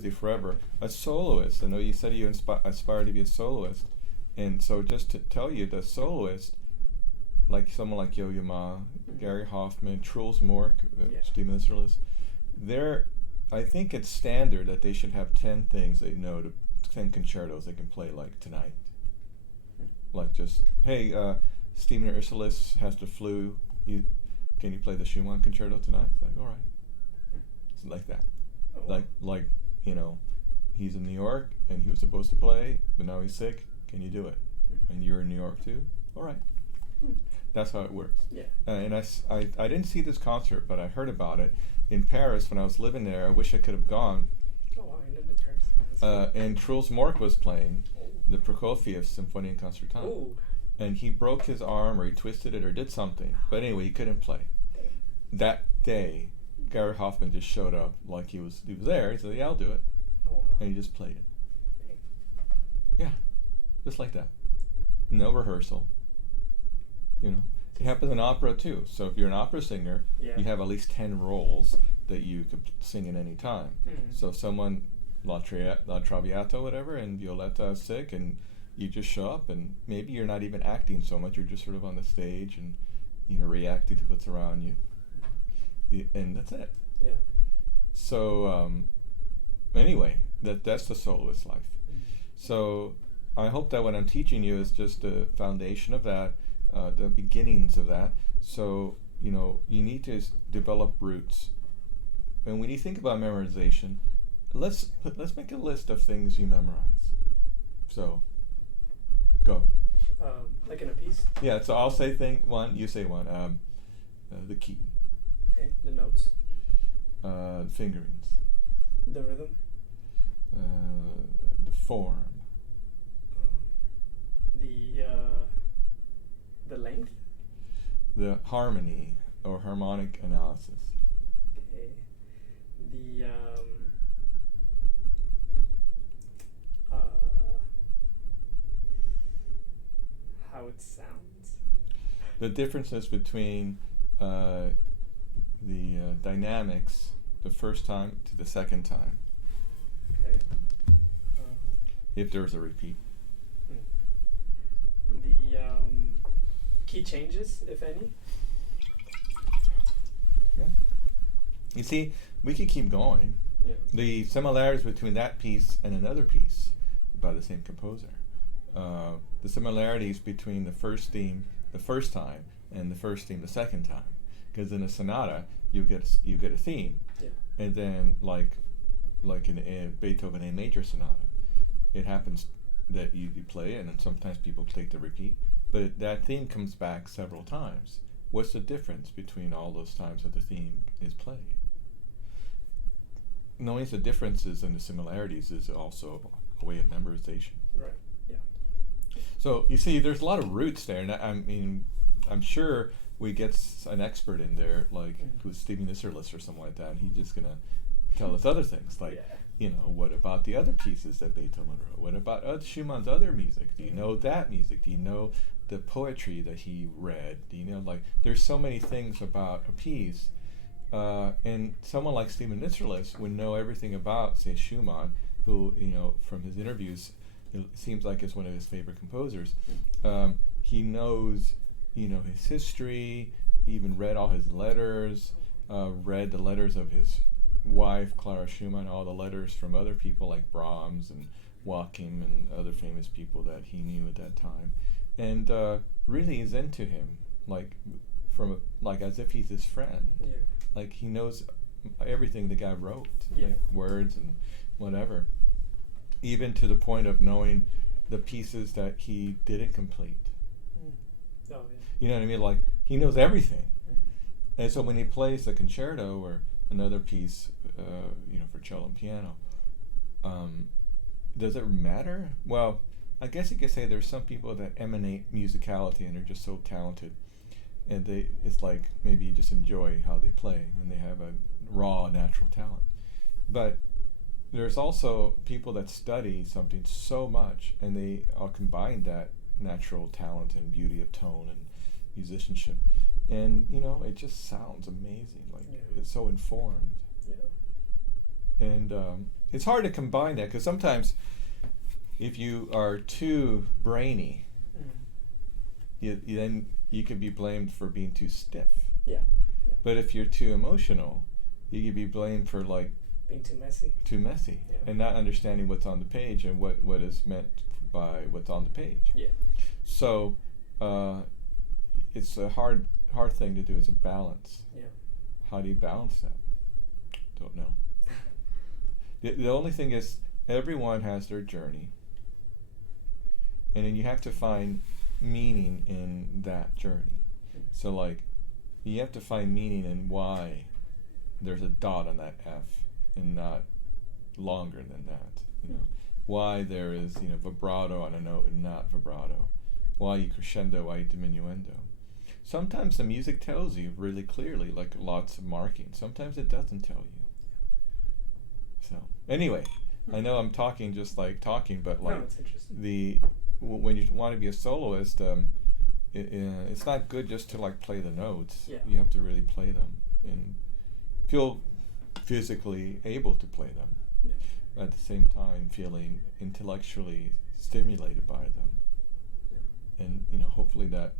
with you forever. A soloist, I know you said you aspire to be a soloist, and so just to tell you, the soloist, like someone like Yo-Yo Ma, Gary Hoffman, Truls Mork, Stephen Isserlis, I think it's standard that they should have 10 things they know, 10 concertos they can play like tonight. Like just, hey, Stephen Isserlis has the flu, can you play the Schumann concerto tonight? It's like, all right. It's like that. Like, you know, he's in New York and he was supposed to play, but now he's sick. Can you do it? And you're in New York too? All right. That's how it works. Yeah. And I didn't see this concert, but I heard about it in Paris when I was living there. I wish I could have gone. Oh wow, you lived in Paris. And Truls Mork was playing the Prokofiev Symphony and Concertante. Ooh. And he broke his arm or he twisted it or did something. But anyway, he couldn't play. That day, Gary Hoffman just showed up like he was there. He said, yeah, I'll do it. Oh wow. And he just played it. Yeah, just like that. No rehearsal. You know, it happens in opera too. So if you're an opera singer, you have at least 10 roles that you could sing at any time. So someone, La Traviata, whatever, and Violetta is sick, and you just show up, and maybe you're not even acting so much. You're just sort of on the stage and, you know, reacting to what's around you, and that's it. Yeah. So anyway, that's the soloist life. So I hope that what I'm teaching you is just the foundation of that. The beginnings of that. So, you know, you need to develop roots. And when you think about memorization, let's make a list of things you memorize. So, go. Like in a piece? Yeah, so I'll say one, you say one. The key. Okay, the notes. Fingerings. The rhythm. The form. The length. The harmony or harmonic analysis. Okay. The how it sounds. The differences between the dynamics the first time to the second time. Okay. If there's a repeat. The key changes, if any. Yeah. You see, we could keep going. Yeah. The similarities between that piece and another piece by the same composer. The similarities between the first theme the first time and the first theme the second time. Because in a sonata, you get a theme, and then like in a Beethoven A major sonata, it happens that you play it, and then sometimes people take the repeat, but that theme comes back several times. What's the difference between all those times that the theme is played? Knowing the differences and the similarities is also a way of memorization. Right. Yeah. So you see, there's a lot of roots there, and I mean, I'm sure we get an expert in there, like who's Stephen Isserlis or something like that, and he's just gonna tell us other things, like, you know, what about the other pieces that Beethoven wrote? What about Schumann's other music? Do you know that music? Do you know the poetry that he read? Do you know, like, there's so many things about a piece, and someone like Stephen Isserlis would know everything about, say, Schumann, who, you know, from his interviews, it seems like it's one of his favorite composers. He knows, you know, his history. He even read all his letters, read the letters of his wife, Clara Schumann, all the letters from other people like Brahms and Joachim and other famous people that he knew at that time, and really is into him, like like as if he's his friend. Yeah. Like he knows everything the guy wrote, like words and whatever, even to the point of knowing the pieces that he didn't complete. Oh, yeah. You know what I mean? Like, he knows everything. And so when he plays the concerto or another piece, you know, for cello and piano, does it matter? Well, I guess you could say there's some people that emanate musicality and are just so talented, and it's like maybe you just enjoy how they play and they have a raw natural talent. But there's also people that study something so much and they combine that natural talent and beauty of tone and musicianship, and you know, it just sounds amazing. Like it's so informed. Yeah. And it's hard to combine that because sometimes if you are too brainy, then you can be blamed for being too stiff. Yeah. But if you're too emotional, you can be blamed for like being too messy. Yeah. And not understanding what's on the page and what is meant by what's on the page. Yeah. So it's a hard thing to do. It's a balance. Yeah. How do you balance that? Don't know. The only thing is everyone has their journey, and then you have to find meaning in that journey. So like you have to find meaning in why there's a dot on that F and not longer than that. You know, why there is, you know, vibrato on a note and not vibrato. Why you crescendo, why you diminuendo. Sometimes the music tells you really clearly, like lots of markings. Sometimes it doesn't tell you. So anyway, I know I'm talking just like talking, but like no, it's interesting. When you want to be a soloist, it's not good just to like play the notes. Yeah. You have to really play them and feel physically able to play them. Yeah. At the same time, feeling intellectually stimulated by them. Yeah. And you know, hopefully that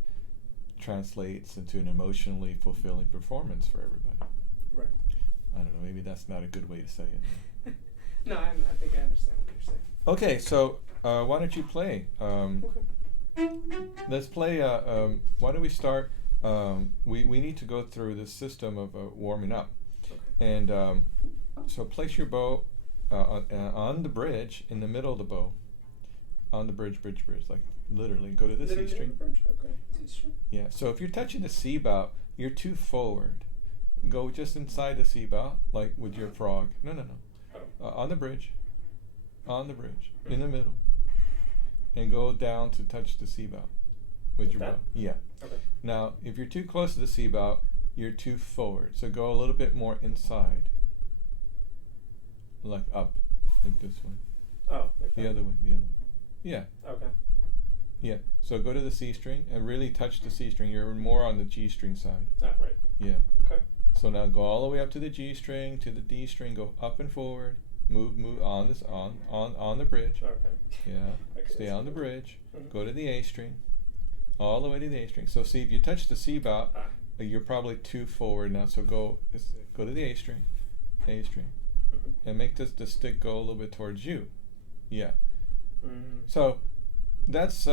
translates into an emotionally fulfilling performance for everybody. Right. I don't know. Maybe that's not a good way to say it. No, I think I understand what you're saying. Okay, so why don't you play? Okay. Let's play. Why don't we start? We need to go through this system of warming up, Okay. and so place your bow on the bridge in the middle of the bow, on the bridge, like literally. Go to the C string. Bridge? Okay. C string. Yeah. So if you're touching the C bow, you're too forward. Go just inside the C bow, like with your frog. No. On the bridge, in the middle, and go down to touch the C bow with your bow. Yeah. Okay. Now, if you're too close to the C bow, you're too forward. So go a little bit more inside, like up, like this way. Oh, like The that. other way. Yeah. Okay. Yeah. So go to the C string and really touch the C string. You're more on the G string side. Ah, right. Yeah. Okay. So now go all the way up to the G string, to the D string, go up and forward, move on this on the bridge. Okay. Yeah. Okay, Stay that's on the good. bridge. Mhm. Go to the A string. All the way to the A string. So see, if you touch the C bow, Ah. you're probably too forward now. So go to the A string, Mhm. and make the stick go a little bit towards you. Yeah. Mm. So that's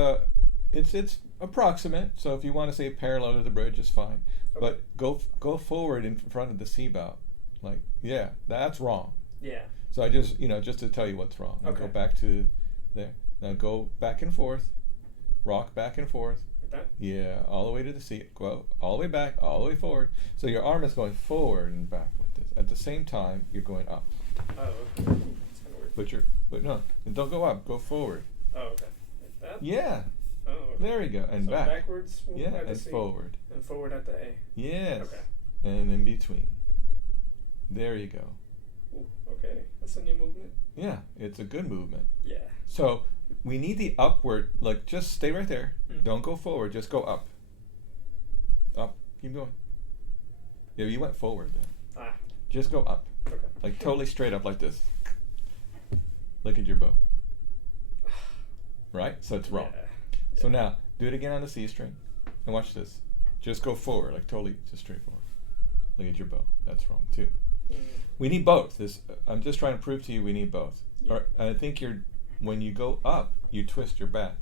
it's approximate. So if you want to say parallel to the bridge, it's fine. Okay. But go forward in front of the C bow. Like, yeah, that's wrong. Yeah. So I just, just to tell you what's wrong. And Okay. go back to there. Now go back and forth. Rock back and forth. Like that? Yeah, all the way to the C. Go all the way back, all the way forward. So your arm is going forward and back like this. At the same time, you're going up. Oh, okay. That's kind of weird. But no, and don't go up. Go forward. Oh, okay. Like that? Yeah. Oh, okay. There you go. And so back. backwards Yeah, at the and C, forward. and forward at the A. Yes. Okay. And in between. There you go. Ooh, okay. That's a new movement. Yeah, it's a good movement. Yeah. So we need the upward, like just stay right there. Mm. Don't go forward, just go up. Up. Keep going. Yeah, you went forward then. Ah. Just go up. Okay. Like totally straight up like this. Look at your bow. Right? So it's wrong. Yeah. So now, do it again on the C string. And watch this. Just go forward, like totally just straight forward. Look at your bow. That's wrong too. Mm. We need both. I'm just trying to prove to you we need both. Yeah. Or, I think when you go up, you twist your back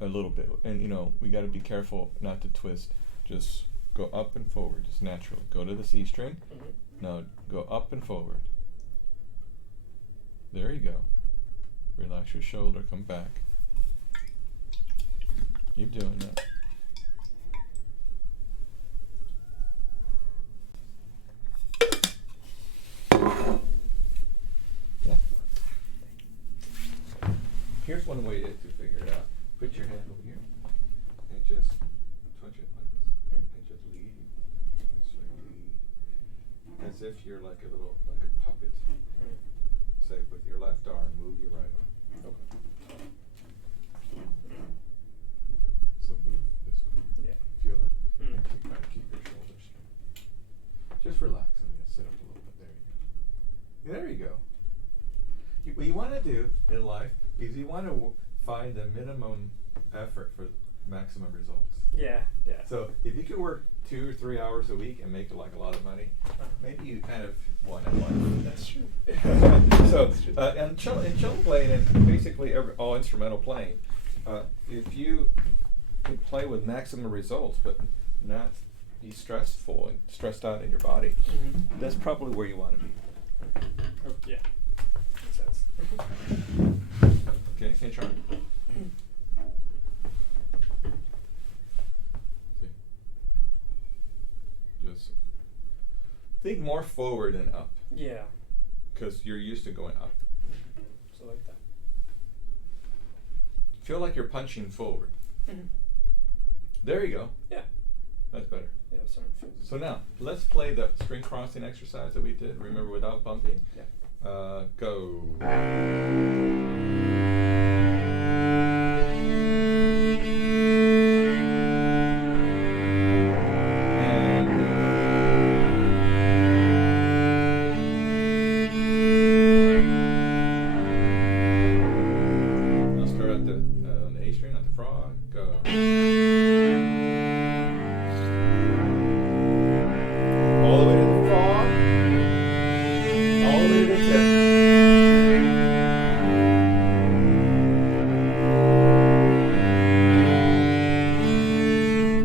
a little bit. And we got to be careful not to twist. Just go up and forward, just naturally. Go to the C string. Mhm. Now go up and forward. There you go. Relax your shoulder, come back. Keep doing that. Yeah. Here's one way to figure it out. Put your hand over here and just touch it like this. And just lead. Just like lead. As if you're like a puppet. Say with your left arm, move your right arm. Okay. So move this way. Yeah. Feel that? Mm. And try to keep your shoulders straight. Just relax. I'm going to sit up a little bit. There you go. There you go. what you want to do in life is you want to find the minimum effort for maximum results. Yeah. So if you could work 2 or 3 hours a week and make like a lot of money, maybe you kind of won in life. That's true. So and cello playing and basically all instrumental playing, if you can play with maximum results but not be stressed out in your body, that's probably where you want to be. Oh, yeah. Makes sense. Okay, can you try? See. Just think more forward and up, Yeah. because you're used to going up. So like that. Feel like you're punching forward. There you go. Yeah. That's better. Yeah, I'm starting to feel So now, let's play the string crossing exercise that we did. Remember, without bumping? Yeah. Go. I'll start at the on the A string, not the frog. Go. All the way to the frog. All the way to the tip.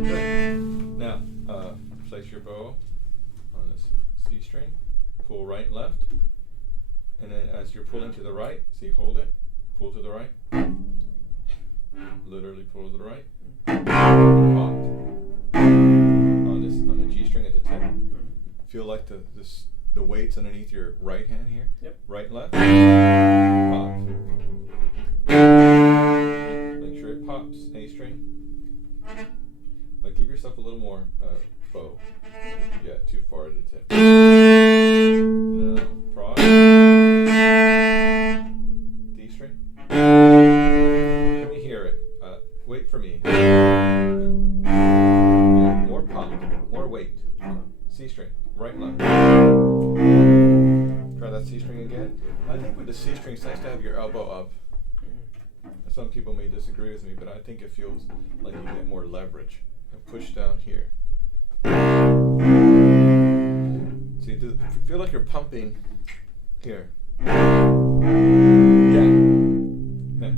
Good. Now, place your bow on this C string. Pull right, left. And then as you're pulling to the right, see, hold it. Pull to the right. Literally pull to the right. Popped. On the G string at the tip. Feel like the weight's underneath your right hand here. Yep. Right, left. Pop. Make sure it pops. A string. But give yourself a little more bow. Yeah, too far to the tip. No. Frog. D string. Let me hear it. Wait for me. Yeah, more pop. More weight. C string. Right, left. Try that C string again. I think with the C string, it's nice to have your elbow up. Some people may disagree with me, but I think it feels like you get more leverage. And push down here. So you feel like you're pumping here. Yeah. That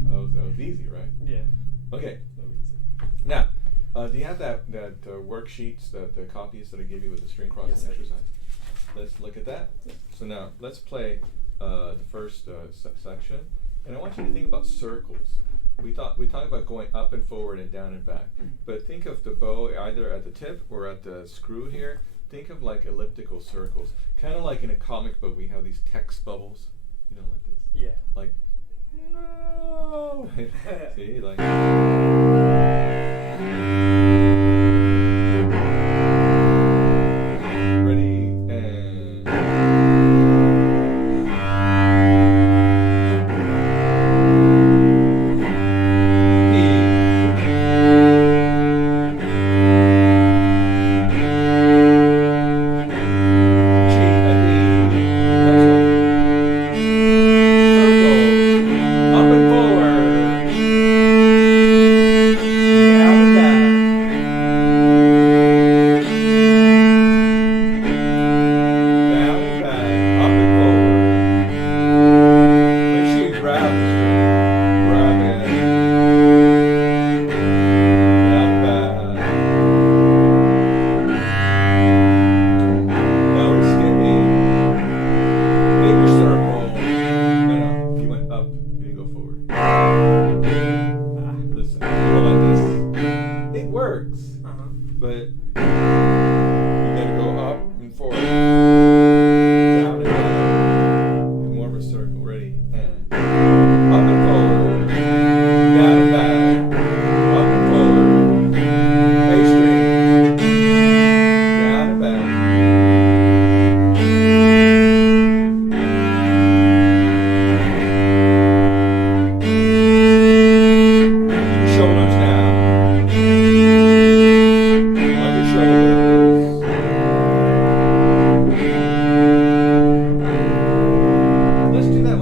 was easy, right? Yeah. Okay. No reason. Now, do you have that worksheets, the copies that I gave you with the string crossing Yes, I do. exercise? Let's look at that. Yep. So now, let's play the first section. And I want you to think about circles. We talked about going up and forward and down and back. But think of the bow either at the tip or at the screw here. Think of like elliptical circles. Kind of like in a comic book, we have these text bubbles. You know, like this. Yeah. Like, no. See, like. Ready, and.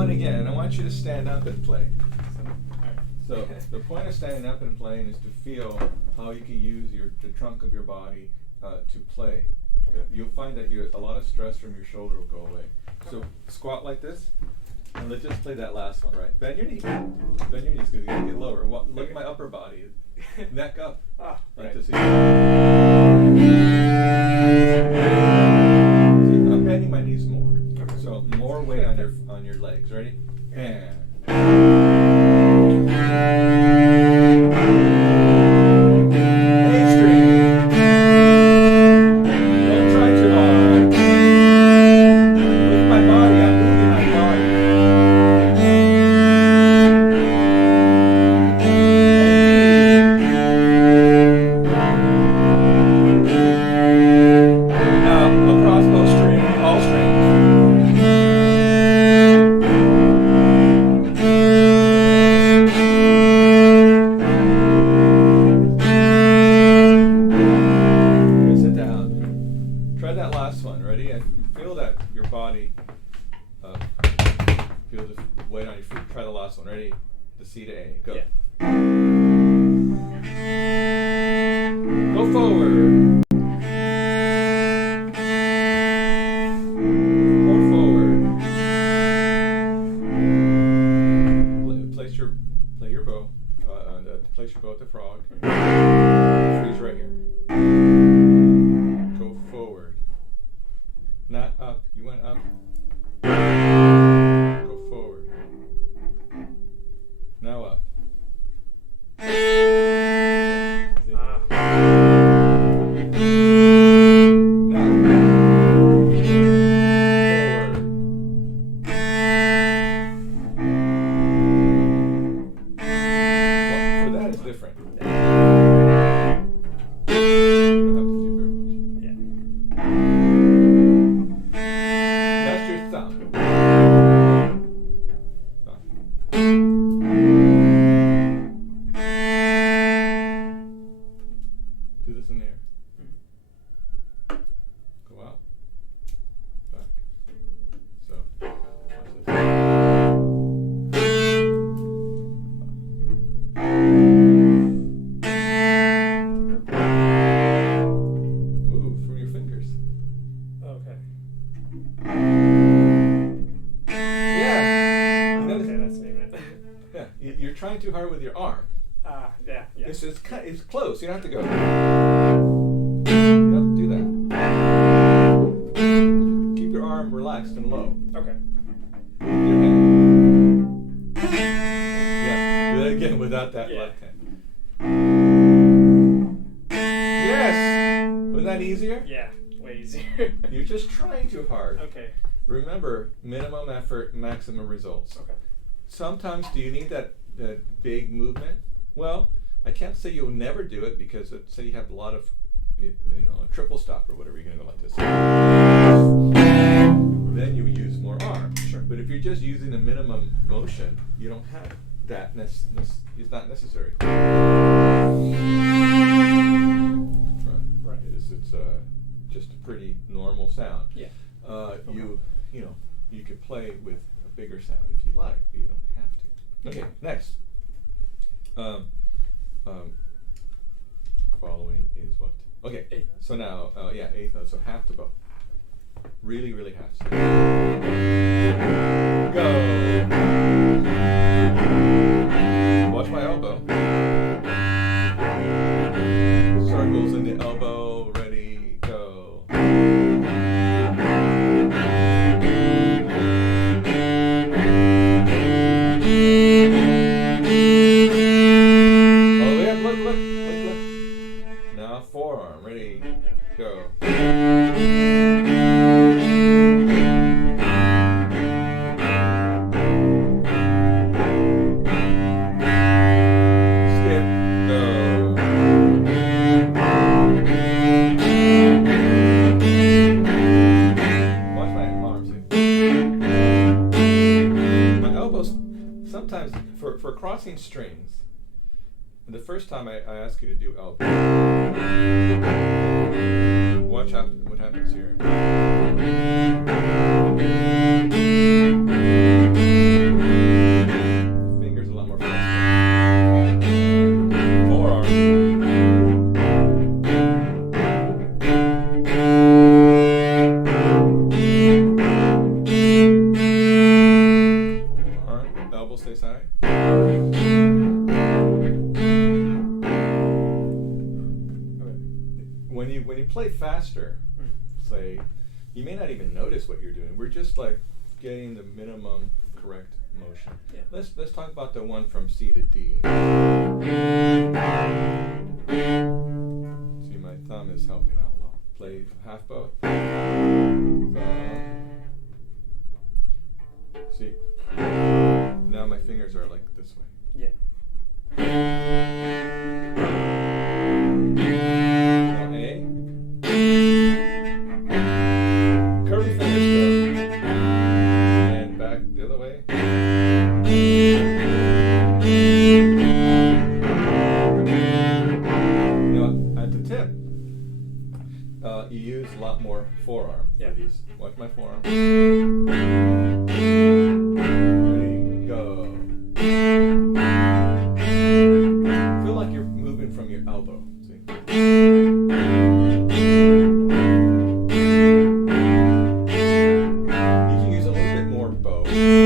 Again. and I want you to stand up and play. Alright. So the point of standing up and playing is to feel how you can use the trunk of your body to play. You'll find that a lot of stress from your shoulder will go away. So squat like this, and let's just play that last one, right? Bend your knees. Bend your knees because you gotta get lower. Look at my upper body, neck up. Ah, right. To see. I'm bending my knees more. Okay. So more weight on your legs. Ready? And. Trying too hard with your arm. Yeah. It's close. You don't have to go. You don't have to do that. Keep your arm relaxed and low. Okay. Your hand. Yeah. Do that again without that left hand. Yes. Was that easier? Yeah. Way easier. You're just trying too hard. Okay. Remember, minimum effort, maximum results. Okay. Sometimes, do you need that big movement? Well, I can't say you'll never do it because say you have a lot of, a triple stop or whatever, you're going to go like this. Then you use more arm. Sure. But if you're just using a minimum motion, you don't have that. It's not necessary. Right. It's just a pretty normal sound. Yeah. You could play with a bigger sound if you like, but you don't have to. Okay, next. Following is what? Okay, eighth. So now, eighth note, so half the bow. Really, really half. Go. Watch my elbow. Circles in the elbow, ready, go. Forearm, ready, go. Skip, go. Watch my arms here. My elbows, sometimes for crossing strings, the first time I ask you to do elbow, watch what happens here. stays high. When you play faster, say, you may not even notice what you're doing. We're just like getting the minimum correct motion. Yeah. Let's talk about the one from C to D. See, my thumb is helping out a lot. Play half bow. See, now my fingers are like this way. Yeah. Now A. Curve your fingers though. And back the other way. Now at the tip, you use a lot more forearm for these. Watch my forearm. Ready, go. Feel like you're moving from your elbow. See? You can use a little bit more bow. Yeah.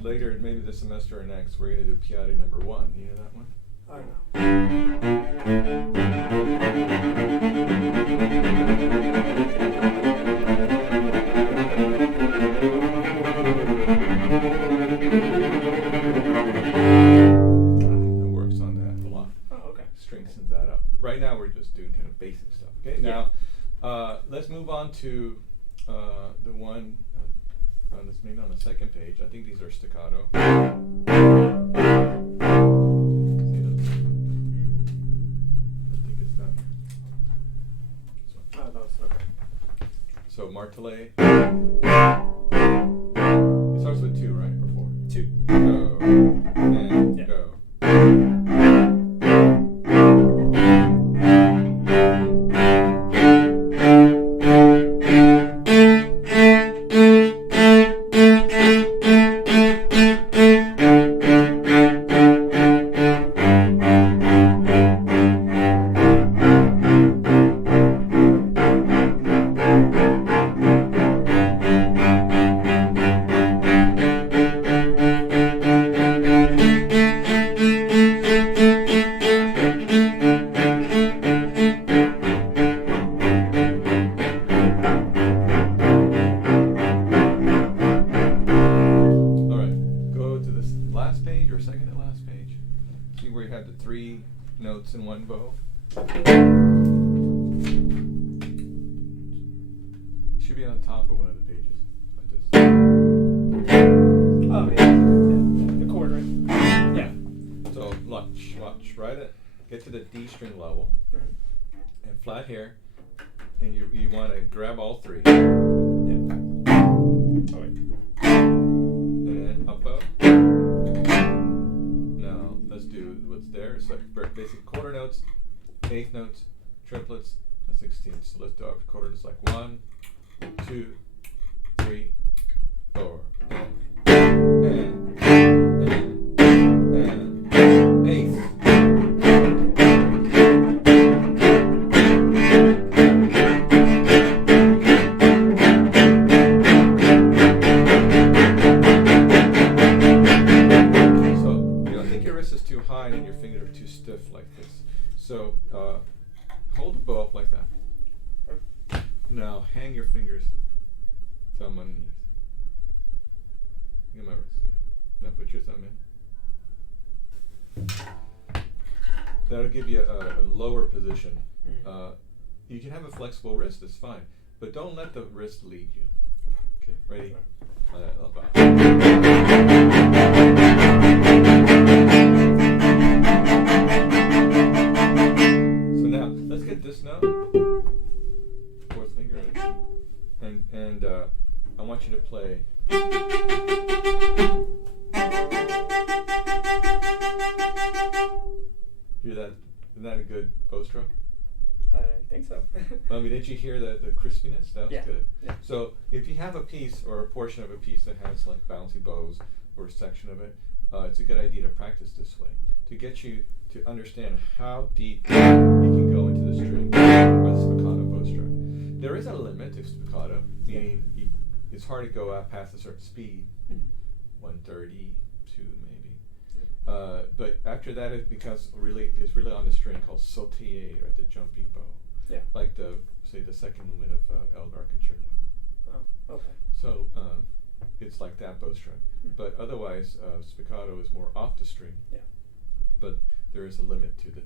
Later, maybe this semester or next, we're going to do Piatti number 1. You know that one? I know. It works on that a lot. Oh, okay. Strengthens that up. Right now, we're just doing kind of basic stuff. Okay. Now, let's move on to the one. This maybe on the second page. I think these are staccato. See those? I think it's down here. This one. Oh, those, okay. So martelé. It starts with 2, right? Or 4? 2. Go and Yeah. go. Notes in one bow. Should be on the top of one of the pages, like this. Oh yeah, the quartering. Yeah. So watch, right at, get to the D string level, and flat here, and you want to grab all 3. Yeah. Oh wait. And then up bow. Now let's do what's there. It's like basic quarter notes, eighth notes, triplets, and 16ths. So let's do our quarter notes like 1, 2, 3, 4, and eighth. And your fingers are too stiff like this. So hold the bow up like that. Now hang your fingers, thumb underneath. Look at my wrist. Yeah. Now put your thumb in. That'll give you a lower position. You can have a flexible wrist, it's fine. But don't let the wrist lead you. Okay, ready? So now, let's get this note. Fourth finger. And I want you to play. Hear that? Isn't that a good bow stroke? I think so. I mean, did you hear the crispiness? That was good. Yeah. So if you have a piece or a portion of a piece that has like bouncing bows or a section of it, it's a good idea to practice this way to get you to understand how deep you can go into the string. relative spiccato, meaning it's hard to go out past a certain speed, 132 maybe. But after that, it becomes is really on the string called sautiller, or the jumping bow. Yeah. Like the second movement of Elgar Concerto. Oh, okay. So it's like that bow stroke. But otherwise, spiccato is more off the string. Yeah. But there is a limit to the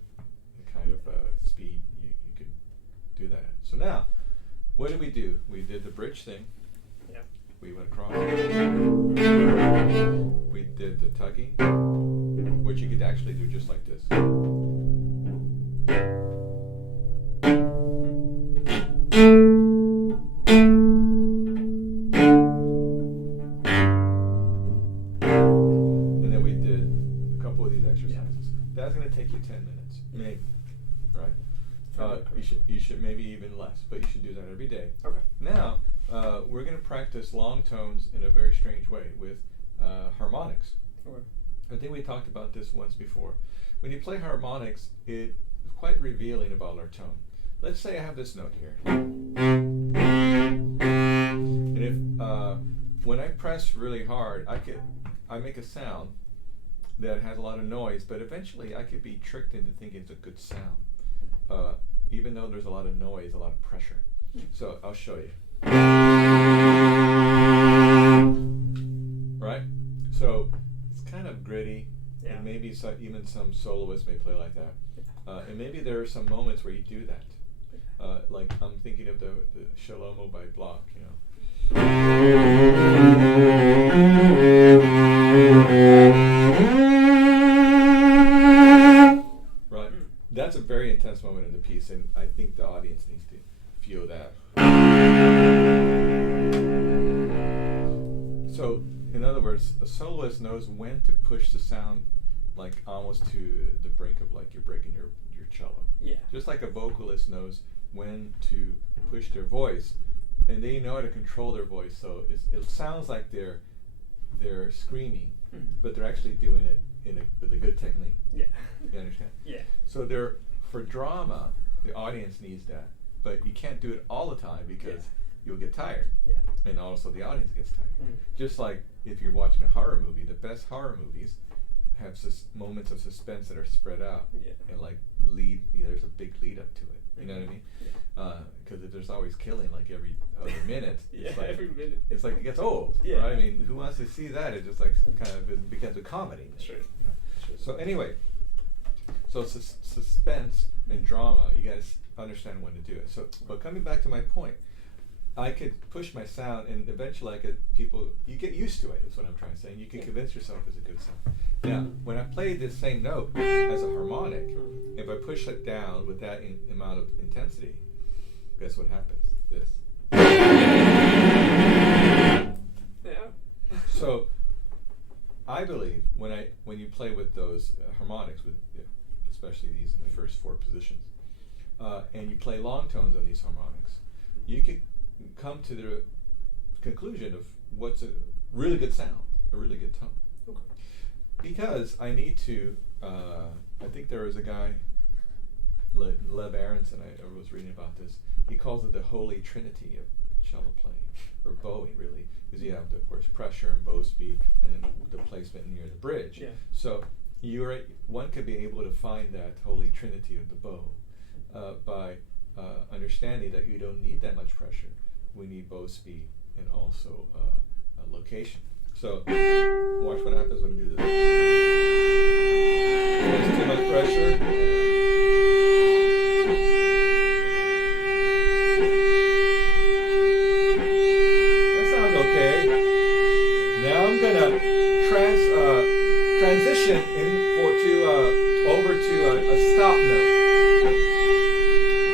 kind of speed you can do that at. So now, what did we do? We did the bridge thing. Yeah. We went across. We did the tugging, which you could actually do just like this. And then we did a couple of these exercises. That's going to take you 10 minutes, maybe, right? You should maybe even less, but you should do that every day. Okay. Now, we're going to practice long tones in a very strange way with harmonics. Okay. I think we talked about this once before. When you play harmonics, it's quite revealing about our tone. Let's say I have this note here. And if when I press really hard, I make a sound that has a lot of noise, but eventually I could be tricked into thinking it's a good sound, even though there's a lot of noise, a lot of pressure. So I'll show you. Right? So it's kind of gritty, and maybe even some soloists may play like that. And maybe there are some moments where you do that. Like I'm thinking of the Cello by Bloch, you know. Right? That's a very intense moment in the piece, and I think the audience needs to feel that. So, in other words, a soloist knows when to push the sound, like almost to the brink of like you're breaking your cello. Yeah. Just like a vocalist knows when to push their voice, and they know how to control their voice. So it sounds like they're screaming, but they're actually doing it with a good technique. Yeah. You understand? Yeah. So for drama, the audience needs that, but you can't do it all the time because you'll get tired. Yeah. And also the audience gets tired. Just like if you're watching a horror movie, the best horror movies have moments of suspense that are spread out and like there's a big lead up to it. You know what I mean? Because if there's always killing like every other minute, it's like, every minute. It's like it gets old. Yeah. Right? I mean, who wants to see that? It just like kind of becomes a comedy. Sure. You know? Sure. So anyway, so suspense and drama, you guys understand when to do it. So, but coming back to my point, I could push my sound, and eventually you get used to it, is what I'm trying to say. And you can convince yourself it's a good sound. Now, when I play this same note as a harmonic, if I push it down with that amount of intensity, guess what happens? This. Yeah. So, I believe when you play with those harmonics, with especially these in the first four positions, and you play long tones on these harmonics, you could come to the conclusion of what's a really good sound, a really good tone. Okay. Because I need to, I think there was a guy, Lev Aronson, I was reading about this, he calls it the holy trinity of cello playing, or bowing really, because you have, of course, pressure and bow speed, and then the placement near the bridge. Yeah. So one could be able to find that holy trinity of the bow by understanding that you don't need that much pressure. We need bow speed and also location. So watch what happens when we do this. There's too much pressure. That sounds okay. Now I'm gonna transition over to a stop note.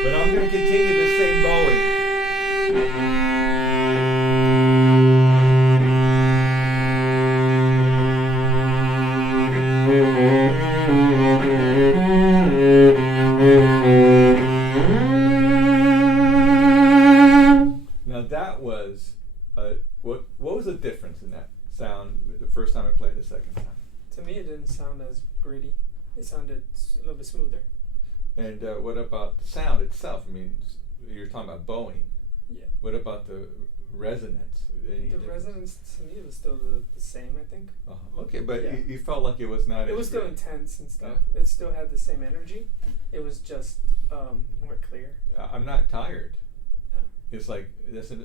But I'm going to continue the same bowing. Now that was, what was the difference in that sound the first time I played it, the second time? To me, it didn't sound as gritty. It sounded a little bit smoother. And what about the sound itself? I mean, you're talking about bowing. Yeah. What about the resonance? Any The difference? resonance to me was still the same, I think. Okay, but Yeah. you felt like it was not. It as was still great. intense and stuff. It still had the same energy. It was just more clear. I'm not tired. Yeah. It's like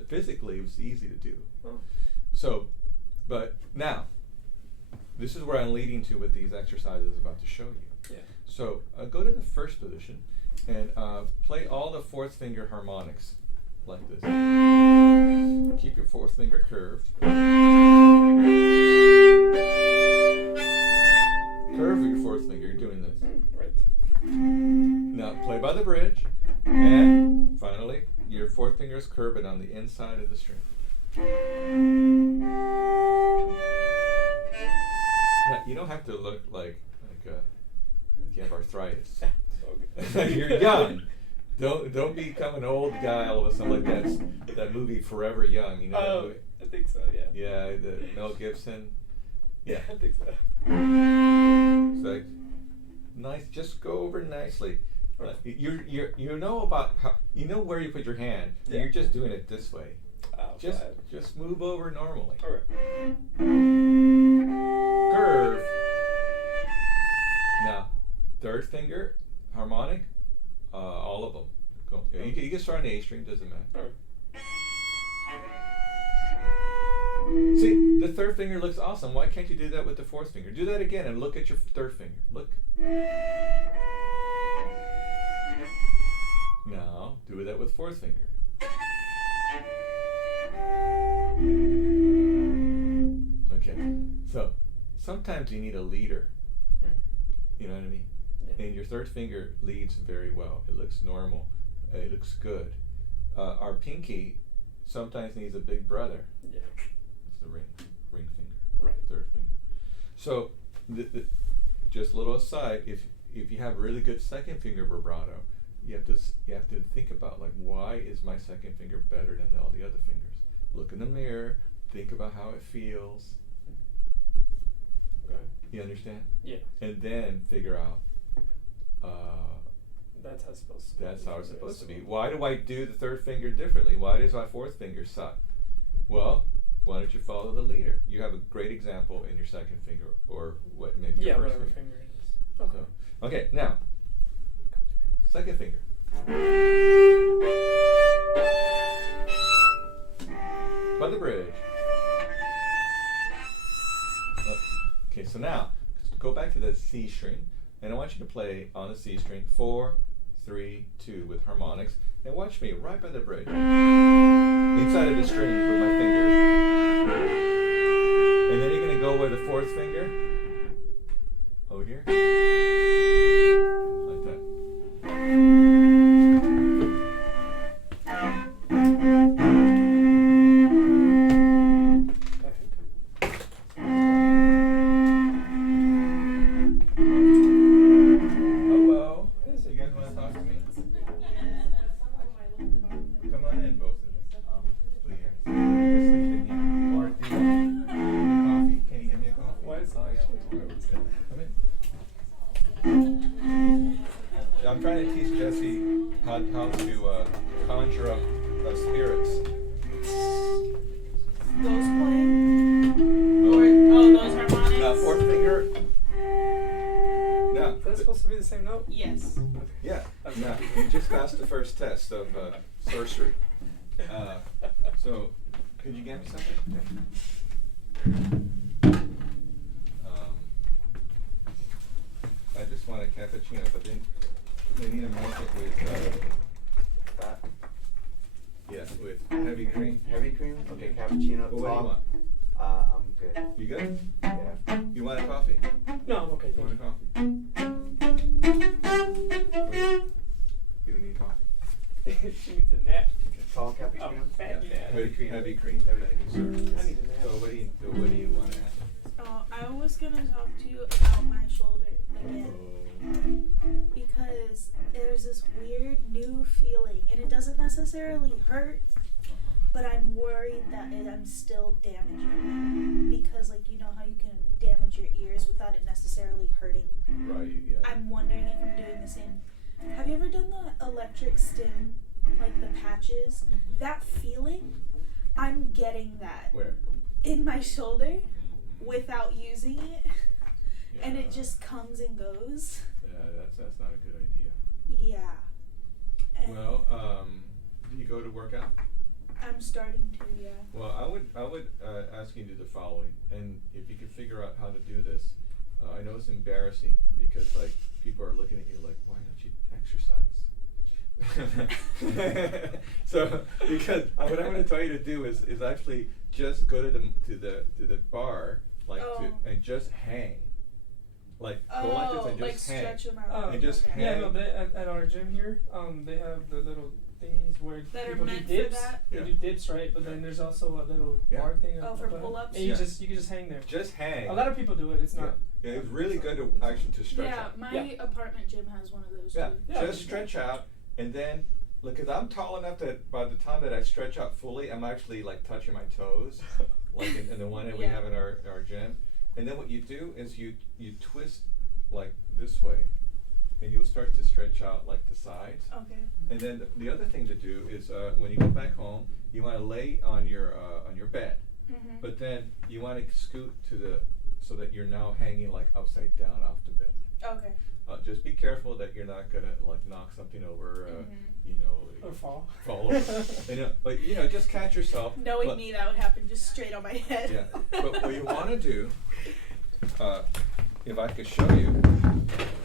physically it was easy to do. Oh. So, but now, this is where I'm leading to with these exercises I'm about to show you. Yeah. So go to the first position and play all the fourth finger harmonics like this. Keep your fourth finger curved. Curve your fourth finger, you're doing this. Right. Now play by the bridge, and finally your fourth finger is curved on the inside of the string. Now, you don't have to look like you have arthritis. You're young. Don't become an old guy all of a sudden like that movie Forever Young. You know that movie? I think so. Yeah. Yeah, the Mel Gibson. Yeah. I think so. It's like nice. Just go over nicely. You know about how you know where you put your hand. Yeah. You're just doing it this way. Oh, Just move over normally. All right. Curve. Now, third finger harmonic. All of them. Go. You can start on the A string. Doesn't matter. All right. See, the third finger looks awesome. Why can't you do that with the fourth finger? Do that again and look at your third finger. Look. Now, do that with fourth finger. Okay, so sometimes you need a leader. You know what I mean? Yeah. And your third finger leads very well. It looks normal. It looks good. Our pinky sometimes needs a big brother. Yeah. It's the ring finger. Right. Third finger. So, just a little aside, if you have really good second finger vibrato, you have to think about like, why is my second finger better than all the other fingers? Look in the mirror. Think about how it feels. Okay. You understand? Yeah. And then figure out. That's how it's supposed to be. That's how it's supposed to be. Why do I do the third finger differently? Why does my fourth finger suck? Well, why don't you follow the leader? You have a great example in your second finger, or what maybe your first whatever finger it is. Okay. So, okay, now, second finger. By the bridge. Okay, so now, go back to the C string, and I want you to play on the C string 4, 3, 2 with harmonics, and watch me right by the bridge. Inside of the string with my fingers. And then you're going to go with the fourth finger. Over here. Like that. Hello. You guys want to talk to me? Come on in, both of you. Please. Just sleep in here. Or do you want coffee? Can you give me a coffee? Why is Come in. I'm trying to teach Jesse how to conjure up spirits. Those playing? Those harmonics? Fourth finger. Now, That's supposed to be the same note? Yes. yeah. Now, you just passed the first test of sorcery. So, could you get me something? I just want a cappuccino, but then they need to make it with Fat. yes, with heavy cream. Heavy cream? Okay, cappuccino. Well, what do you want? I'm good. You good? Yeah. You want a coffee? No, I'm okay. You want a coffee? You don't need coffee? She needs a nap. Tall Oh, cappuccino? fat Yeah. nap. Heavy cream. Heavy cream. Thank you, sir. I need a nap. So what do you want to ask? I was gonna talk to you about my shoulder again because there's this weird new feeling, and it doesn't necessarily hurt, but I'm worried that I'm still damaging it because, like, you know how you can damage your ears without it necessarily hurting. Right. Yeah. I'm wondering if I'm doing the same. Have you ever done the electric stim like the patches, Mhm. that feeling, I'm getting that Where? in my shoulder Mhm. without using it, and it Yeah. just comes and goes. Yeah, that's not a good idea. Yeah. And Well, do you go to work out? I'm starting to, yeah. Well, I would ask you to do the following, and if you could figure out how to do this, I know it's embarrassing because like people are looking at you like, why don't you exercise? So because what I'm going to tell you to do is actually just go to the bar like and just hang, like go like this and like just hang. stretch them out. And just okay. hang. Yeah, no, they, at our gym here, they have the little thingies where That are people do meant dips. for that? They Yeah. do dips, right? But then there's also a little Yeah. bar thing. Oh, up for above. pull-ups? And you Yeah. you can just hang there. Just hang. A lot of people do it. It's Yeah. not. Yeah, it's really good to actually to stretch Yeah, out. my Yeah. apartment gym has one of those Yeah, too. Yeah. just stretch out, and then look, cause I'm tall enough that by the time that I stretch out fully, I'm actually like touching my toes, like in the one that we Yeah. have in our gym. And then what you do is you twist like this way, and you'll start to stretch out like the sides. Okay. And then the other thing to do is when you go back home, you want to lay on your bed, Mhm. but then you want to scoot to the so that you're now hanging like upside down off the bed. Okay. Just be careful that you're not gonna like knock something over, you know, Or fall. fall over. But you know, just catch yourself. Knowing but, me, that would happen just straight on my head. Yeah, but what you want to do, if I could show you,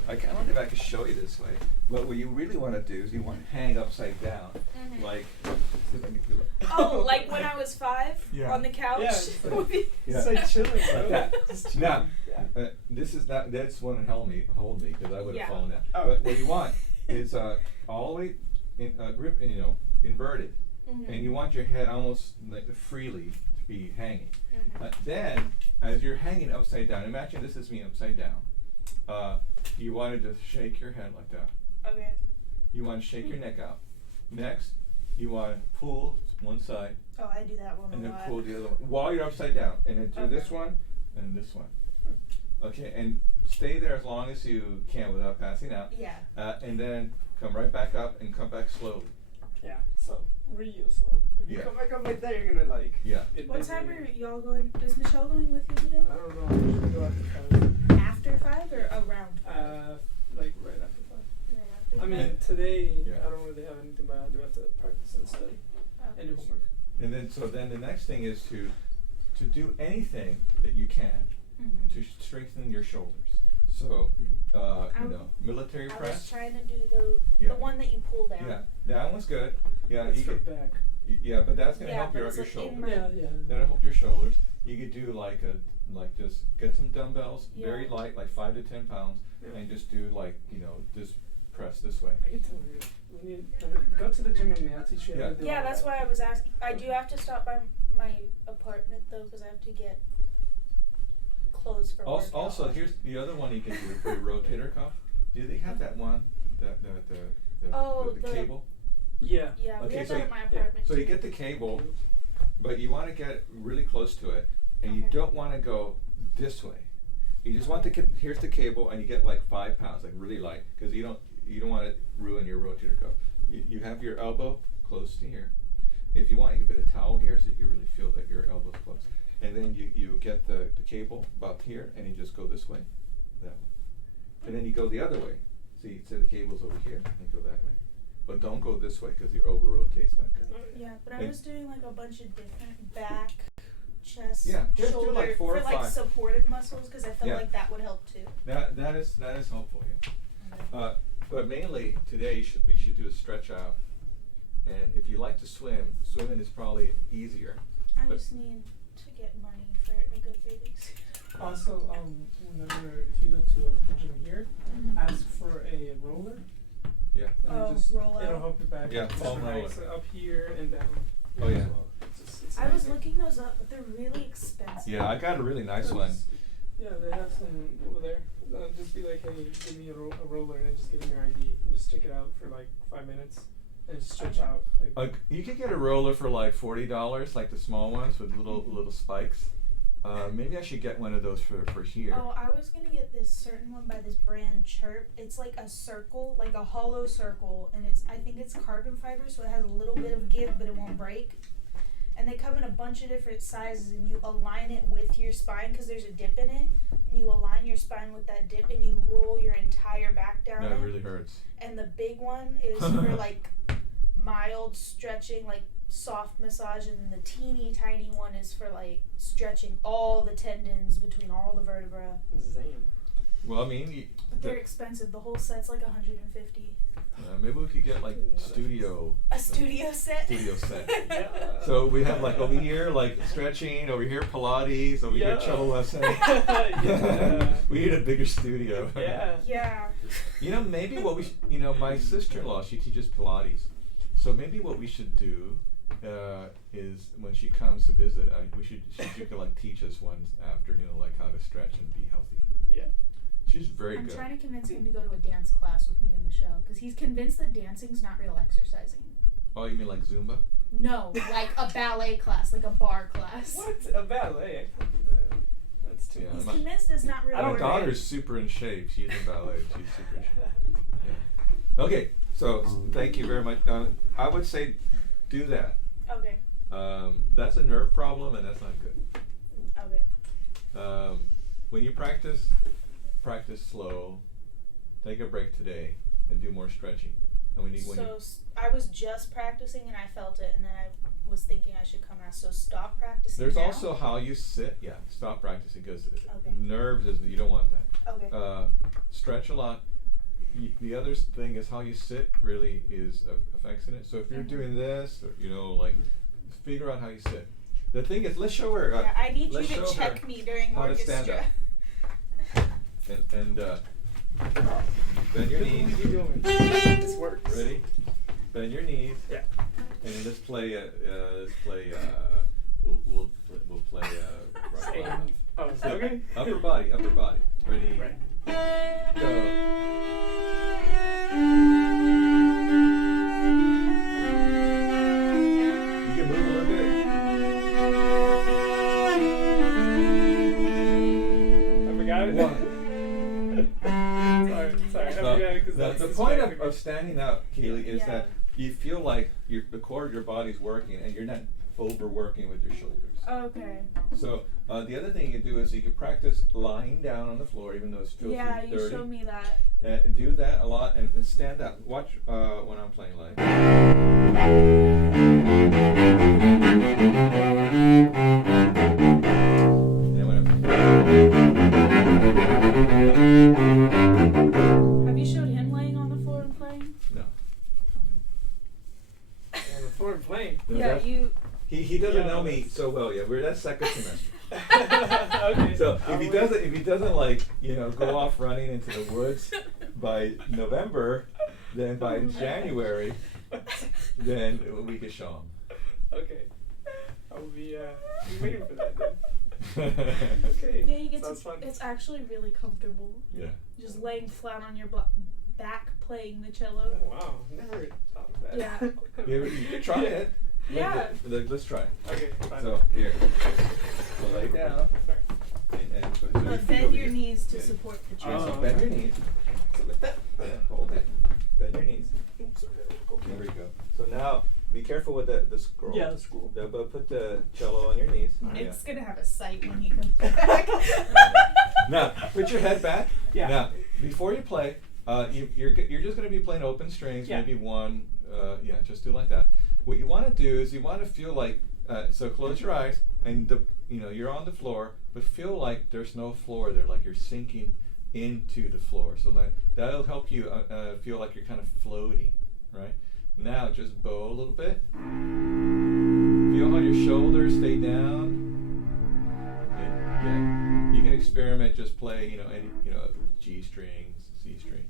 I don't know if I could show you this way. But what you really want to do is you want to hang upside down, Mhm. like. See if I can feel it. Oh, like when I was 5 Yeah. on the couch. Yeah, it's like- Yeah. It's like chilling, bro. Like that. Just Now, chilling. this is not. That's one hold me because I would have Yeah. fallen down. Oh. But what you want is all the way inverted, Mhm. and you want your head almost like freely to be hanging. Mhm. Then, as you're hanging upside down, imagine this is me upside down. You want to just shake your head like that. Okay. You want to shake your neck out. Next, you want to pull one side Oh, I do that one and a then lot. pull the other one while you're upside down, and then do this Okay. one and this one. Okay, and stay there as long as you can without passing out. Yeah. And then come right back up and come back slowly. Yeah. So real slow. If you Yeah. come back up like that, you're gonna like. Yeah. What time are y'all going? Is Michelle going with you today? I don't know. I usually go after After 5 or around 5? 5. Like right after 5. Right after I mean, 5? today Yeah. I don't really have anything, but I do have to practice and study and do homework. And then the next thing is to do anything that you can Mhm. to strengthen your shoulders. So military I was press. trying to do Yeah. the one that you pull down. Yeah, that one's good. Yeah, It's you for could, back. yeah, but that's gonna Yeah, help but your it's like in shoulders. my- Yeah. That'll help your shoulders. You could do like just get some dumbbells, very Yeah. light, like 5 to 10 pounds, Yeah. and just do like just press this way. I can tell you. We need go to the gym with me. I'll teach you how Yeah. to do Yeah, all that's that. why I was asking. I do have to stop by my apartment though, because I have to get clothes for work. Also, here's the other one you can do for your rotator cuff. Do they have that one? The Oh, the the- cable. Yeah. Yeah, we Okay, have so that you- in my yeah. apartment. So you too. get the cable, but you want to get really close to it, and you Okay. don't want to go this way. You just want to get here's the cable, and you get like 5 pounds, like really light, because you don't want to ruin your rotator cuff. You have your elbow close to here. If you want, you can put a towel here so you can really feel that your elbow's close. And then you get the cable about here, and you just go this way, that way. And then you go the other way. See, so the cable's over here, and go that way. But don't go this way, because your over-rotate's not good. Yeah, but I And- was doing like a bunch of different back, chest, Yeah, just do, shoulder like, 4 or for like 5. supportive muscles because I felt Yeah. like that would help too. That is helpful, yeah. Okay. But mainly today we should do a stretch out, and if you like to swim, swimming is probably easier. I but- just need to get money for a good bathing suit. Also, whenever if you go to the gym here, Mhm. ask for a roller. Yeah. And Oh, just, roll it'll out. help your back. Yeah, It's foam nice, roller. up here and down. Oh, here yeah. as well. It's I was amazing. looking those up, but they're really expensive. Yeah, I got a really nice one. Yeah, they have some over there. Just be like, hey, give me a roller, and then just give them your ID, and just check it out for like 5 minutes, and just stretch Okay. out. Like, You could get a roller for like $40, like the small ones with little spikes. maybe I should get one of those for here. Oh, I was gonna get this certain one by this brand Chirp. It's like a circle, like a hollow circle, and I think it's carbon fiber, so it has a little bit of give, but it won't break. And they come in a bunch of different sizes, and you align it with your spine because there's a dip in it. And you align your spine with that dip, and you roll your entire back down That it. really hurts. And the big one is for like mild stretching, like soft massage, and the teeny tiny one is for like stretching all the tendons between all the vertebrae. Zam. Well, I mean, But they're expensive. The whole set's like $150. maybe we could get like studio. A studio set. Studio set. Yeah. So we have like over here like stretching, over here Pilates, over here Yeah. cello lesson. Yeah. We need a bigger studio. Yeah. Yeah. You know, maybe what we my sister-in-law, she teaches Pilates. So maybe what we should do is when she comes to visit, she could like teach us one after, like how to stretch and be healthy. Yeah. She's very I'm good. trying to convince him to go to a dance class with me and Michelle because he's convinced that dancing's not real exercising. Oh, you mean like Zumba? No, like a ballet class, like a bar class. What? A ballet? I can't do that. That's too Yeah, He's much. convinced it's not real. I don't My really- daughter's super in shape. She's in ballet. She's super in shape. Yeah. Okay, so thank you very much. I would say do that. Okay. That's a nerve problem, and that's not good. Okay. When you practice slow. Take a break today and do more stretching. And I was just practicing and I felt it, and then I was thinking I should come out. So stop practicing. there's now? also how you sit. Yeah, stop practicing because Okay. nerves is you don't want that. Okay. Stretch a lot. The other thing is how you sit really is affects in it. So if you're doing this, or, like figure out how you sit. The thing is, let's show her. Yeah, I need you let's to show check her me during how to stand orchestra. up. And bend your knees. What are you doing? This works. Ready? Bend your knees. Yeah. And then let's play. We'll play right Same. left. Oh, So, okay. Upper body. Ready? Right. Go. You can move a little bit. I forgot it. One. Sorry. I forgot it because The point of standing up, Keely, is Yeah. that you feel like the core of your body's working and you're not overworking with your shoulders. Okay. So the other thing you can do is you can practice lying down on the floor, even though it's filthy Yeah, and you dirty. showed me that. Do that a lot and stand up. Watch when I'm playing live. And when Have you showed him laying on the floor and playing? no. On the floor and playing. No, Yeah, that's- you. He doesn't Yeah, know me that's- so well yet. We're that second semester. Okay. So I'll if he wait. doesn't like go off running into the woods by November, then by January, then we can show him. Okay. I'll be waiting for that then. Okay. Yeah, you get Sounds to. fun. It's actually really comfortable. Yeah. Just laying flat on your back playing the cello. Oh, wow. Never thought of that. Yeah. You can try it. Yeah. Let's try it. Okay. Fine. So here, so lay down and so you But feet bend over your here. knees to Yeah. support the Yeah, cello. so bend your knees. So like that. Yeah, hold it. Bend your knees. Oops, sorry. There we go. So now be careful with the scroll. Yeah, the scroll. But put the cello on your knees. It's gonna have a sight when he comes back. Now put your head back. Yeah. Now before you play, you're just going to be playing open strings, Yeah. maybe one. Just do it like that. What you want to do is you want to feel like so close your eyes and you're on the floor, but feel like there's no floor there, like you're sinking into the floor. So that'll help you feel like you're kind of floating, right? Now just bow a little bit. Feel how your shoulders stay down. Yeah. You can experiment. Just play, any, G strings, C string.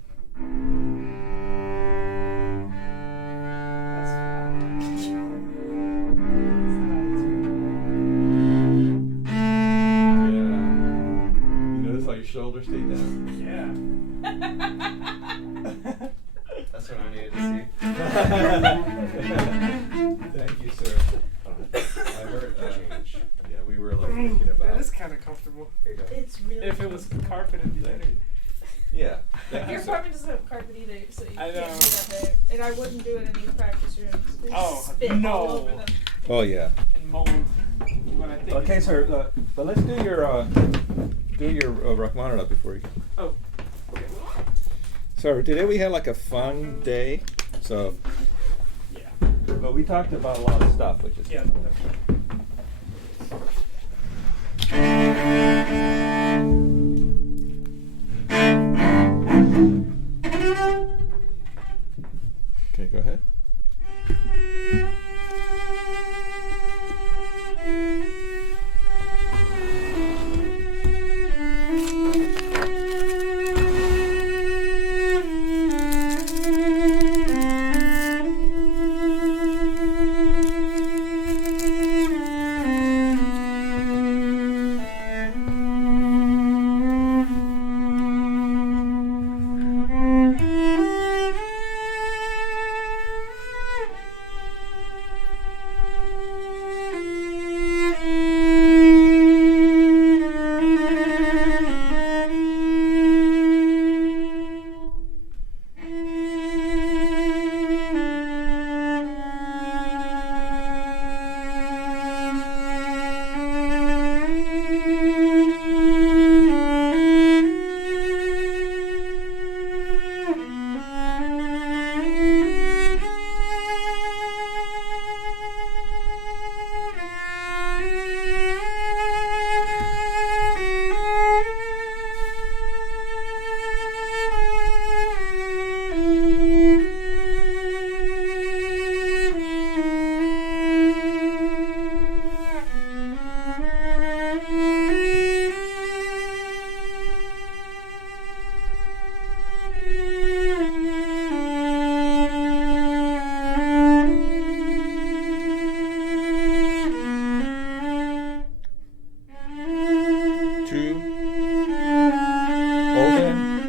Yeah. You notice how your shoulders stay down. Yeah. That's what I needed to see. Thank you, sir. I heard. Yeah, we were like thinking about is kind of comfortable. Here you go. It's really. If it was carpet, it'd be better. Yeah. Your apartment doesn't have carpet either, so you I can't know. do that there. And I wouldn't do it in these practice rooms. There's Oh, spit no. all over them. Oh yeah. And mold. What I think. Okay, is- sir. But let's do your Rachmaninoff before you go. Oh. Okay. So today we had like a fun day. So, Yeah. but we talked about a lot of stuff, which is Yeah. No, definitely. Okay, go ahead.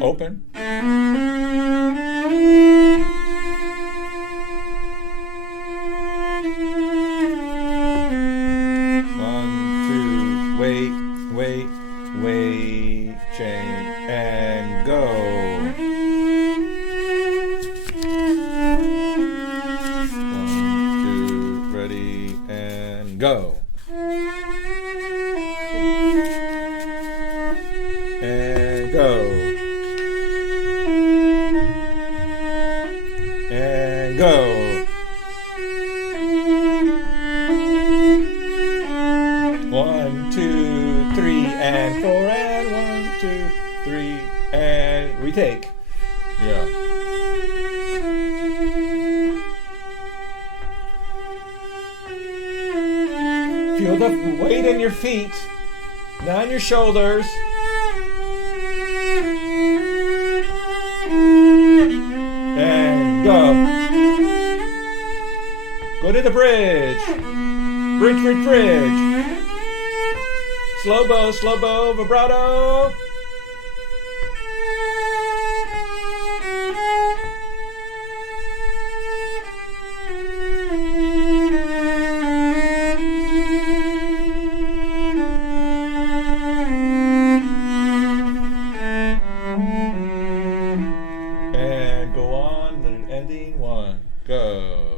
Open. One, two, wait, change, and go. One, two, ready, and go. And go. And go. One, two, three, and four, and 1, 2, 3, and retake. Yeah. Feel the weight in your feet, not on your shoulders. And go. Go to the bridge. Bridge. Slow bow, vibrato. And go on, and ending 1. Go.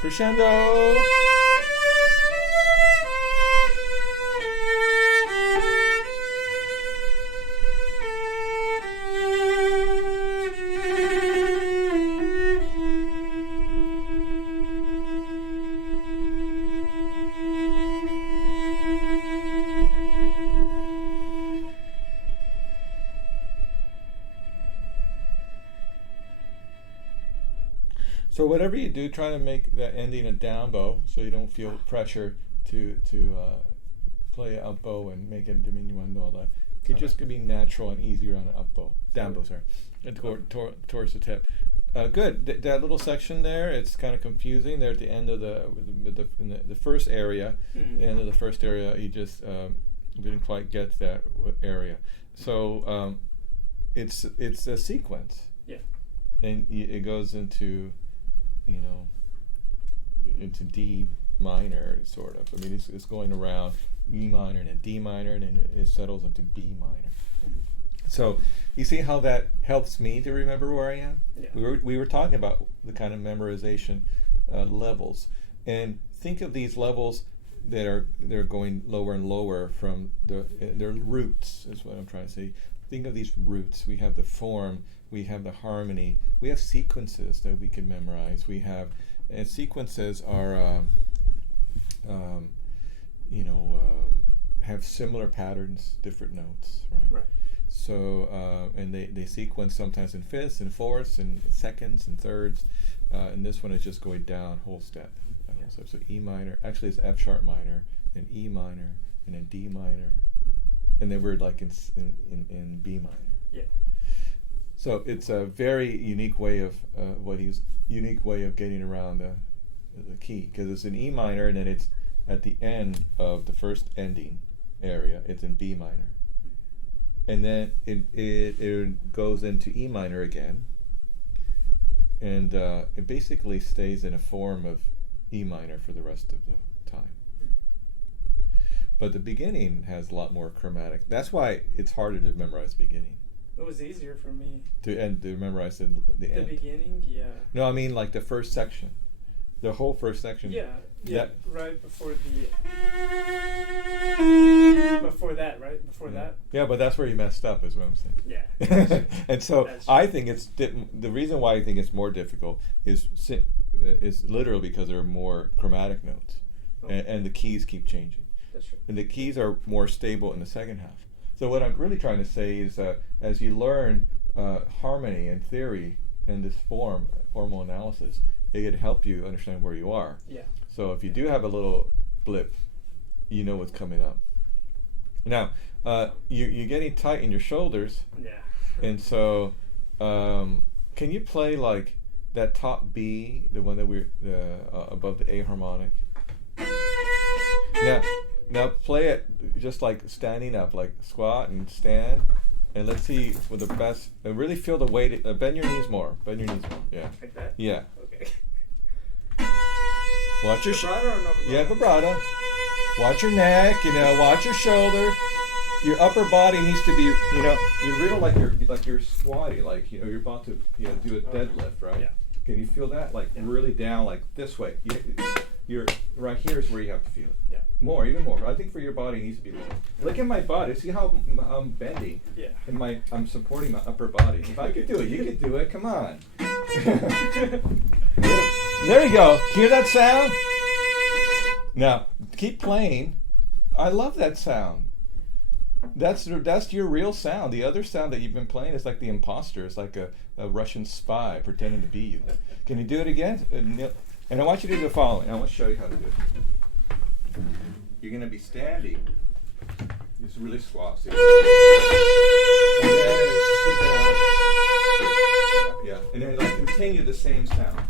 Crescendo. So whatever you do, try to make that ending a down bow, so you don't feel pressure to play up bow and make it diminuendo, all that. It's just gonna be natural and easier on an up bow, down bow, sorry, and towards the tip. Good. That little section there, it's kind of confusing. There at the end of the first area, the end of the first area, you just didn't quite get that area. So it's a sequence. Yeah. And it goes into, you know, into D minor, sort of. I mean, it's going around E minor and then D minor, and then it settles into B minor. Mm-hmm. So you see how that helps me to remember where I am? Yeah. We were talking about the kind of memorization levels, and think of these levels they're going lower and lower from their roots is what I'm trying to say. Think of these roots. We have the form, we have the harmony, we have sequences that we can memorize. We have, and sequences are have similar patterns, different notes, right? Right. So and they sequence sometimes in fifths and fourths and seconds and thirds, and this one is just going down whole step. So E minor, actually it's F sharp minor, and E minor, and then D minor, and then we're like in B minor. Yeah. So it's a very unique way of getting around the key, because it's in E minor and then it's at the end of the first ending area. It's in B minor, and then it goes into E minor again, and it basically stays in a form of E minor for the rest of the time. But the beginning has a lot more chromatic. That's why it's harder to memorize the beginning. It was easier for me. To memorize the end. The beginning, yeah. No, I mean like the first section. The whole first section. Yeah, right before that. Yeah, but that's where you messed up, is what I'm saying. Yeah. And so I think the reason why I think it's more difficult is literally because there are more chromatic notes, and the keys keep changing. That's true. And the keys are more stable in the second half. So what I'm really trying to say is, as you learn harmony and theory and this formal analysis, it can help you understand where you are. Yeah. So if you do have a little blip, you know what's coming up. Now, you're getting tight in your shoulders. Yeah. And so, can you play like that top B, the one that we're above the A harmonic? Now play it just like standing up, like squat and stand, and let's see for the best. And really feel the weight. Bend your knees more. Bend your knees more. Yeah. Like that. Yeah. Okay. Watch your Vibrato or no vibrato? Yeah, vibrato. Watch your neck. Watch your shoulder. Your upper body needs to be. You're really like you're squatty, like you're about to do a deadlift, right? Yeah. Can you feel that? Like really down, like this way. You're right here is where you have to feel it. Yeah. More, even more. I think for your body it needs to be more. Look at my body. See how I'm bending? Yeah. And I'm supporting my upper body. If I could do it, you could do it. Come on. There you go. Hear that sound? Now keep playing. I love that sound. That's your real sound. The other sound that you've been playing is like the imposter. It's like a Russian spy pretending to be you. Can you do it again? And I want you to do the following. I want to show you how to do it. You're going to be standing. Just really squat. See? Yeah. And then continue the same sound.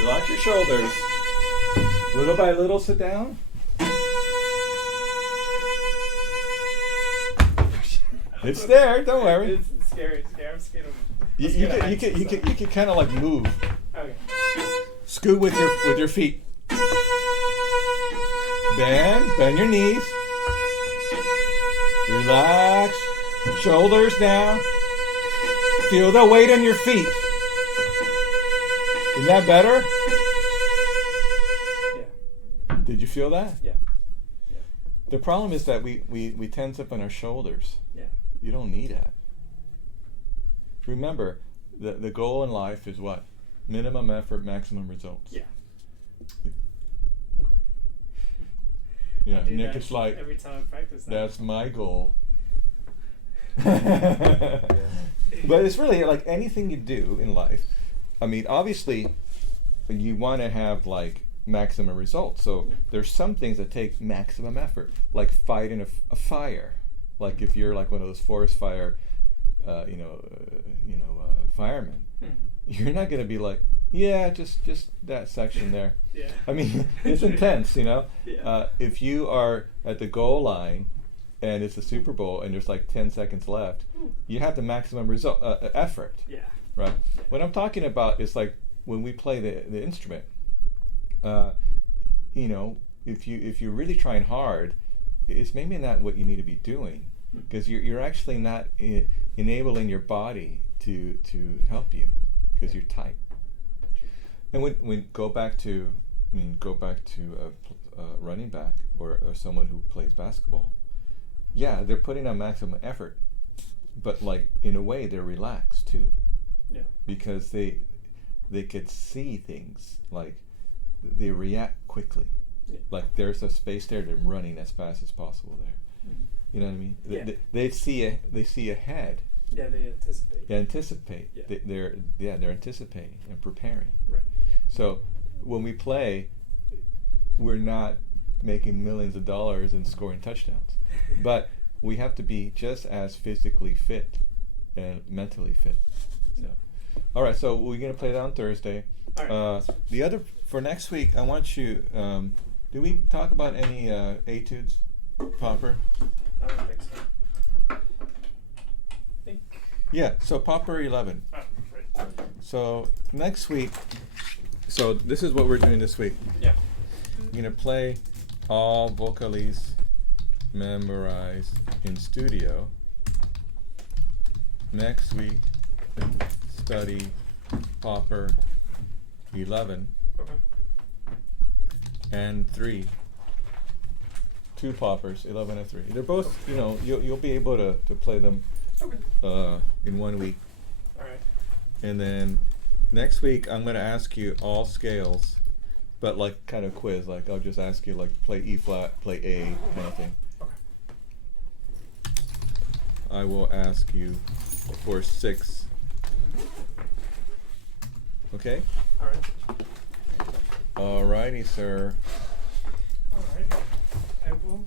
Relax your shoulders. Little by little, sit down. It's there. Don't worry. It's scary. I'm scared of it. You can kind of like move. Okay. Scoot with your feet. Bend your knees. Relax. Shoulders down. Feel the weight on your feet. Isn't that better? Yeah. Did you feel that? Yeah. The problem is that we tense up on our shoulders. Yeah. You don't need that. Remember, the goal in life is what? Minimum effort, maximum results. Yeah. Okay. Yeah, do Nick that is like, every time I practice that. that's my goal. But it's really like anything you do in life. I mean, obviously, you want to have like maximum results. So there's some things that take maximum effort, like fighting a fire. Like if you're like one of those forest fire, firemen, you're not going to be like, Yeah, just that section there. Yeah. I mean, it's intense, you know. Yeah. If you are at the goal line, and it's the Super Bowl, and there's like 10 seconds left, you have the maximum result effort, Yeah. right? What I'm talking about is like when we play the instrument. You know, if you're really trying hard, it's maybe not what you need to be doing, because you're actually not enabling your body to help you, because you're tight. And when go back to a running back or someone who plays basketball, yeah, they're putting on maximum effort, but like in a way they're relaxed too. Yeah. Because they could see things, like they react quickly. Yeah. Like there's a space there, they're running as fast as possible there. You know what I mean? Yeah. They see ahead. Yeah, they anticipate. They anticipate. Yeah. They're anticipating and preparing. Right. So when we play, we're not making millions of dollars and scoring touchdowns, but we have to be just as physically fit and mentally fit. So, all right. So we're gonna play that on Thursday. All right. The other for next week, I want you. Did we talk about any etudes, Popper? I don't think so. I think. Yeah. So Popper 11. Oh, right. So next week. So this is what we're doing this week. Yeah. We're gonna play all vocalises memorized in studio. Next week, study Popper 11 Okay. and 3. 2 poppers, 11 and 3. They're both, you know, you'll be able to play them Okay. in 1 week. All right. And then next week I'm gonna ask you all scales, but like kind of quiz. Like I'll just ask you like play E flat, play A, kind of thing. Okay. I will ask you for 6. Okay? All right. Alrighty, sir. All right. I will.